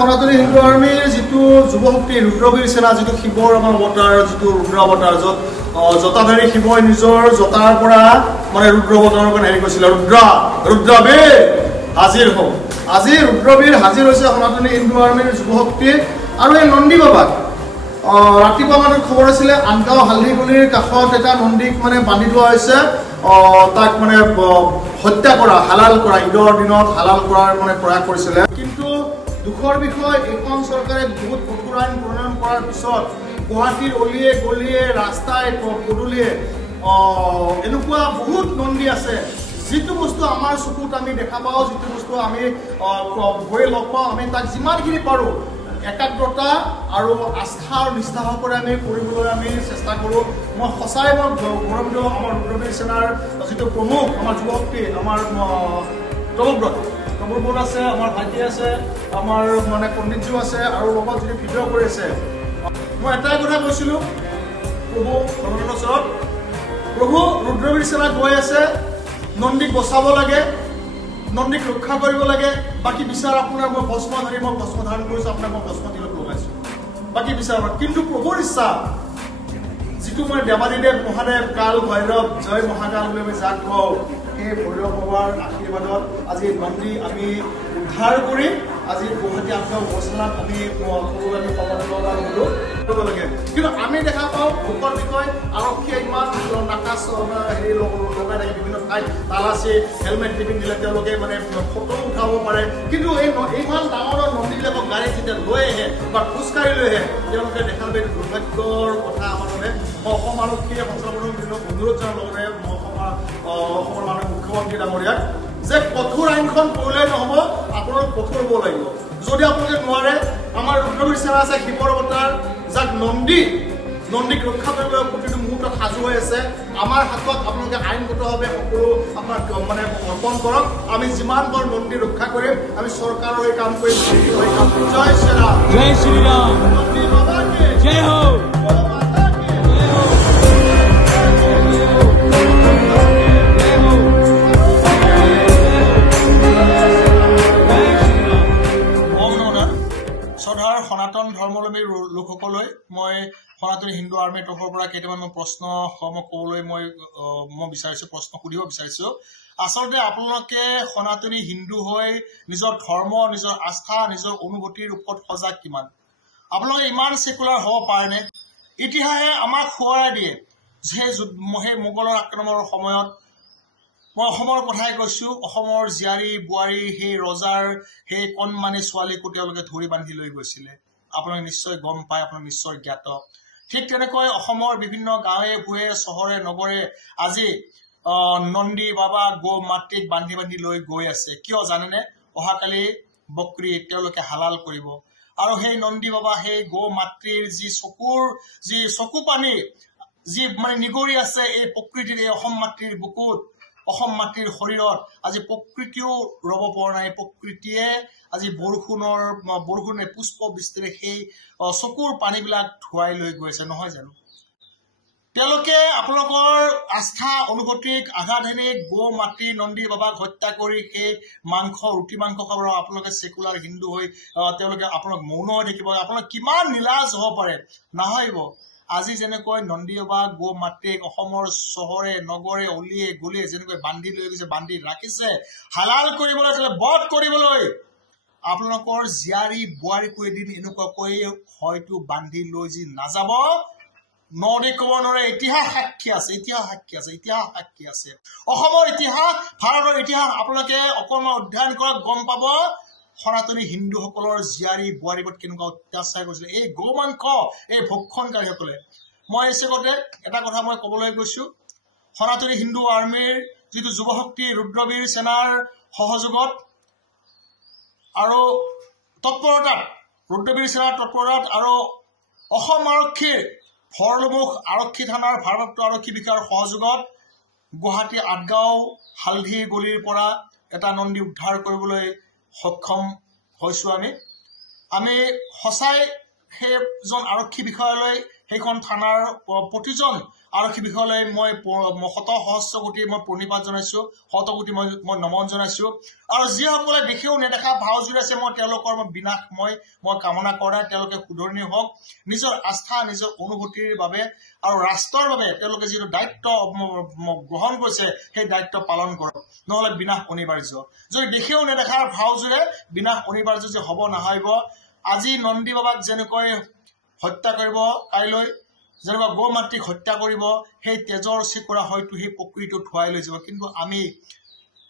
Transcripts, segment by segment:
সনাতনী হিন্দু আৰ্মীৰ যিটো যুৱশক্তি ৰুদ্ৰবীৰ সেনা যিটো শিৱৰ আমাৰ অৱতাৰ যিটো ৰুদ্ৰ অৱতাৰ য'ত জটাধাৰী শিৱই নিজৰ জটাৰ পৰা মানে ৰুদ্ৰ অৱতাৰৰ কাৰণে হেৰি কৰিছিলে ৰুদ্ৰবীৰ হাজিৰ হওক। আজি ৰুদ্ৰবীৰ হাজিৰ হৈছে সনাতনী হিন্দু আৰ্মীৰ যুৱশক্তি আৰু এই নন্দী বাবাক ৰাতিপুৱা মানে খবৰ আছিলে আনগাঁও হালধিগুলিৰ কাষত এটা নন্দীক মানে বান্ধি থোৱা হৈছে, তাক মানে হত্যা কৰা হালাল কৰা ঈদৰ দিনত হালাল কৰাৰ মানে প্ৰয়াস কৰিছিলে। কিন্তু দুখৰ বিষয় এইখন চৰকাৰে বহুত কঠোৰ আইন প্ৰণয়ন কৰাৰ পিছত গুৱাহাটীৰ অলিয়ে গলিয়ে ৰাস্তাই পদূলিয়ে এনেকুৱা বহুত নন্দী আছে যিটো বস্তু আমাৰ চকুত আমি দেখা পাওঁ, যিটো বস্তু আমি গৈ লগ পাওঁ, আমি তাক যিমানখিনি পাৰোঁ একাগ্ৰতা আৰু আস্থা আৰু নিষ্ঠাসহকাৰে আমি কৰিবলৈ আমি চেষ্টা কৰোঁ। মই সঁচাই মই গৌৰৱান্বিত আমাৰ ৰুদ্ৰবীৰ সেনাৰ যিটো প্ৰমুখ আমাৰ যুৱশক্তি আমাৰ প্ৰভুব্ৰত আছে, আমাৰ ভাইটি আছে, আমাৰ মানে পণ্ডিতজী আছে আৰু লগত যদি ভিডিঅ' কৰি আছে। মই এটাই কথা কৈছিলোঁ প্ৰভু ভগৱানৰ ওচৰত, প্ৰভু ৰুদ্ৰবীৰ সেনা গৈ আছে, নন্দীক বচাব লাগে, নন্দীক ৰক্ষা কৰিব লাগে, বাকী বিচাৰ আপোনাৰ মই ভস্ম ধাৰণ কৰিছোঁ, আপোনাক মই ভস্ম তিলক লগাইছোঁ, বাকী বিচাৰ কিন্তু প্ৰভুৰ ইচ্ছা যিটো মই দেৱাদিদেৱ মহাদেৱ কাল ভৈৰৱ জয় মহাকাল বুলি আমি যাক কওঁ, সেই ভৈৰৱ বাবাৰ আশীৰ্বাদত আজি নন্দী আমি উদ্ধাৰ কৰি আজি গুৱাহাটী আনগাঁও মছলাত আমি কৰিব লাগে। কিন্তু আমি দেখা পাওঁ ভোকৰ বিষয় আৰক্ষীয়ে ইমান নাকাচ হেৰি লগাই থাকে, বিভিন্ন ঠাইত তালাচী হেলমেট নিপিন্ধিলে তেওঁলোকে মানে ফটো উঠাব পাৰে। কিন্তু ইমান ডাঙৰ নন্দীবিলাকক গাড়ী যেতিয়া লৈ আহে বা খোজকাঢ়ি লৈ আহে তেওঁলোকে দেখা পায় দুৰ্ভাগ্যৰ কথা। আমাৰ বাবে মই অসম আৰক্ষীয়ে সঞ্চালকক অনুৰোধ জনাৰ লগতে অসমৰ মাননীয় মুখ্যমন্ত্ৰী ডাঙৰীয়াক যে কঠোৰ আইনখন কৰিলেই নহ'ব, আপোনালোক কঠোৰ হ'ব লাগিব। যদি আপোনালোকে নোৱাৰে, আমাৰ ৰুদ্ৰবীৰ সেনা আছে শিৱৰ অৱতাৰ যাক নন্দীক ৰক্ষা কৰিবলৈ প্ৰতিটো মুহূৰ্তত সাজু হৈ আছে। আমাৰ হাতত আপোনালোকে আইনগতভাৱে সকলো আপোনাক মানে অৰ্পণ কৰক। আমি যিমান পাৰোঁ নন্দী ৰক্ষা কৰিম, আমি চৰকাৰৰ এই কাম কৰিম। জয় শ্ৰীৰাম, জয় শ্ৰীৰাম, নন্দী বাবাকে জয় হো। শ্ৰদ্ধাৰ সনাতন ধৰ্মাৱলম্বী লোকসকললৈ মই সনাতনী হিন্দু আৰ্মীৰ তৰফৰ পৰা কেইটামান প্ৰশ্ন মই ক'বলৈ মই বিচাৰিছোঁ, প্ৰশ্ন সুধিব বিচাৰিছোঁ। আচলতে আপোনালোকে সনাতনী হিন্দু হৈ নিজৰ ধৰ্ম, নিজৰ আস্থা, নিজৰ অনুভূতিৰ ওপৰত সজাগ কিমান? আপোনালোকে ইমান ছেকুলাৰ হ'ব পাৰেনে? ইতিহাসে আমাক সোঁৱৰাই দিয়ে যে সেই মোগলৰ আক্ৰমণৰ সময়ত মই অসমৰ কথাই কৈছোঁ, অসমৰ জীয়াৰী বোৱাৰী সেই ৰজাৰ সেই কণমানি ছোৱালীকো তেওঁলোকে ধৰি বান্ধি লৈ গৈছিলে। আপোনালোকে নিশ্চয় গম পায়, আপোনালোক নিশ্চয় জ্ঞাত। ঠিক তেনেকৈ অসমৰ বিভিন্ন গাঁৱে ভূঞে চহৰে নগৰে আজি নন্দী বাবা গো মাতৃক বান্ধি বান্ধি লৈ গৈ আছে। কিয় জানেনে? অহাকালি বকৰি তেওঁলোকে হালাল কৰিব আৰু সেই নন্দী বাবা সেই গো মাতৃৰ যি চকু পানী যি মানে নিগৰি আছে এই প্ৰকৃতিৰ, এই অসম মাতৃৰ বুকুত, অসম মাতৃৰ শৰীৰত আজি প্ৰকৃতিও ৰ'ব পৰা নাই। প্ৰকৃতিয়ে আজি বৰষুণে পুষ্প বৃষ্টিৰে সেই চকুৰ পানীবিলাক ধুৱাই লৈ গৈছে, নহয় জানো? তেওঁলোকে আপোনালোকৰ আস্থা অনুভূতিক আঘাত হানি গো মাতৃ নন্দী বাবাক হত্যা কৰি সেই ৰুটি মাংস খাব। আপোনালোকে ছেকুলাৰ হিন্দু হৈ তেওঁলোকে আপোনালোক মৌন হৈ থাকিব। আপোনালোক কিমান নিলাজ হ'ব পাৰে, নাভাবিব। আজি যেনেকৈ নন্দী বাবা গো মাতৃক অসমৰ চহৰে নগৰে অলিয়ে গলিয়ে যেনেকৈ বান্ধি লৈ গৈছে, বান্ধি ৰাখিছে হালাল কৰিবলৈ, বধ কৰিবলৈ, আপোনালোকৰ জীয়াৰী বোৱাৰীকো এদিন এনেকুৱাকৈ হয়তো বান্ধি লৈ যি নাযাব নদী ক'ব নোৱাৰে। ইতিহাস সাক্ষী আছে, অসমৰ ইতিহাস, ভাৰতৰ ইতিহাস আপোনালোকে অকণমান অধ্যয়ন কৰক, গম পাব সনাতনী হিন্দুসকলৰ জীয়াৰী বোৱাৰীৰ ওপৰত কেনেকুৱা অত্যাচাৰ কৰিছিলে এই গো মাংস এই ভক্ষণকাৰীসকলে। মই এই চেগতে এটা কথা মই ক'বলৈ গৈছোঁ, সনাতনী হিন্দু আৰ্মীৰ যিটো যুৱশক্তি ৰুদ্ৰবীৰ সেনাৰ সহযোগত আৰু তৎপৰতাত, ৰুদ্ৰবীৰ সেনাৰ তৎপৰতাত আৰু অসম আৰক্ষীৰ ভৰলুমুখ আৰক্ষী থানাৰ ভাৰপ্ৰাপ্ত আৰক্ষী বিষয়াৰ সহযোগত গুৱাহাটী আঠগাঁও হালধি গলিৰ পৰা এটা নন্দী উদ্ধাৰ কৰিবলৈ সক্ষম হৈছোঁ। আমি সঁচাই সেইজন আৰক্ষী বিষয়ালৈ, সেইখন থানাৰ প্ৰতিজন আৰক্ষী বিষয়ালৈ মই শত সহস্ৰ কোটি মই প্ৰণিপাত জনাইছো, শত কোটি মই নমন জনাইছো। আৰু যিসকলে দেখিও নেদেখা ভাও জুৰিছে মই তেওঁলোকৰ বিনাশ মই কামনা কৰা। তেওঁলোকে শুধৰণি হওক, নিজৰ আস্থা নিজৰ অনুভূতিৰ বাবে আৰু ৰাষ্ট্ৰৰ বাবে তেওঁলোকে যিটো দায়িত্ব গ্ৰহণ কৰিছে সেই দায়িত্ব পালন কৰক, নহলে বিনাশ অনিবাৰ্য। যদি দেখিও নেদেখাৰ ভাও জুৰে বিনাশ অনিবাৰ্য যে হব নাহিব। আজি নন্দী বাবাক যেনেকৈ হত্যা কৰিব, কাইলৈ যেনেকুৱা গৌ মাতৃক হত্যা কৰিব, সেই তেজৰ চিকুৰা হয়তো সেই প্ৰকৃতিটো ধুৱাই লৈ যাব। কিন্তু আমি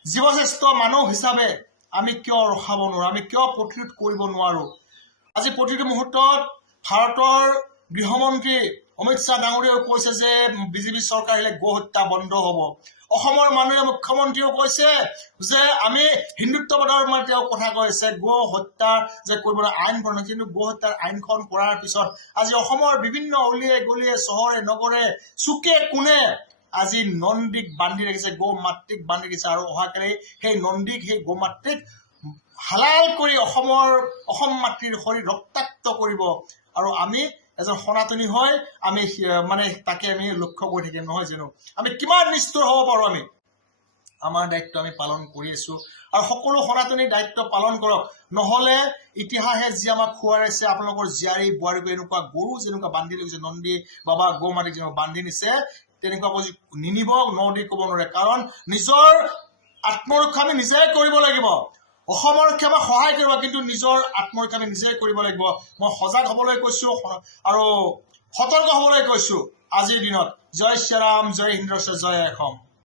জীৱশ্ৰেষ্ঠ মানুহ হিচাপে আমি কিয় ৰখাব নোৱাৰো, আমি কিয় প্ৰতিৰোধ কৰিব নোৱাৰো? আজি প্ৰতিটো মুহূৰ্তত ভাৰতৰ গৃহমন্ত্ৰী অমিত শ্বাহ ডাঙৰীয়াও কৈছে যে বিজেপি চৰকাৰ আহিলে গো হত্যা বন্ধ হব। অসমৰ মাননীয় মুখ্যমন্ত্ৰীও কৈছে যে আমি হিন্দুত্ববাদৰ তেওঁ কথা কৈছে গো হত্যা যে কৰিব আইন প্ৰণয়ন, কিন্তু গো হত্যাৰ আইনখন কৰাৰ পিছত আজি অসমৰ বিভিন্ন অলিয়ে গলিয়ে চহৰে নগৰে চুকে কোণে আজি নন্দীক বান্ধি ৰাখিছে, গৌ মাতৃক বান্ধি ৰাখিছে। আৰু অহাকালি সেই নন্দীক সেই গৌ মাতৃক হালাল কৰি অসম মাতৃৰ শৰীৰ ৰক্তাক্ত কৰিব। আৰু আমি এজন সনাতনী হৈ আমি তাকে আমি লক্ষ্য কৰি থাকিম, নহয় জানো? আমি কিমান নিষ্ঠুৰ হব পাৰো? আমি আমাৰ দায়িত্ব আমি পালন কৰি আছো, আৰু সকলো সনাতনী দায়িত্ব পালন কৰক। নহলে ইতিহাসে যি আমাক খুৱাইছে, আপোনালোকৰ জীয়াৰী বোৱাৰীক এনেকুৱা গৰু যেনেকুৱা বান্ধি লৈ গৈছে, নন্দী বাবা গৌ মাতৃক যেনেকুৱা বান্ধি নিছে, তেনেকুৱা নিনিব, নদী কব নোৱাৰে। কাৰণ নিজৰ আত্মৰক্ষা আমি নিজে কৰিব লাগিব। অসমৰ ৰক্ষা আমাক সহায় কৰিব, কিন্তু নিজৰ আত্মৰক্ষা আমি নিজে কৰিব লাগিব। মই সজাগ হবলৈ কৈছো আৰু সতৰ্ক হবলৈ কৈছো আজিৰ দিনত। জয় শ্ৰীৰাম, জয় হিন্দ, জয় অসম।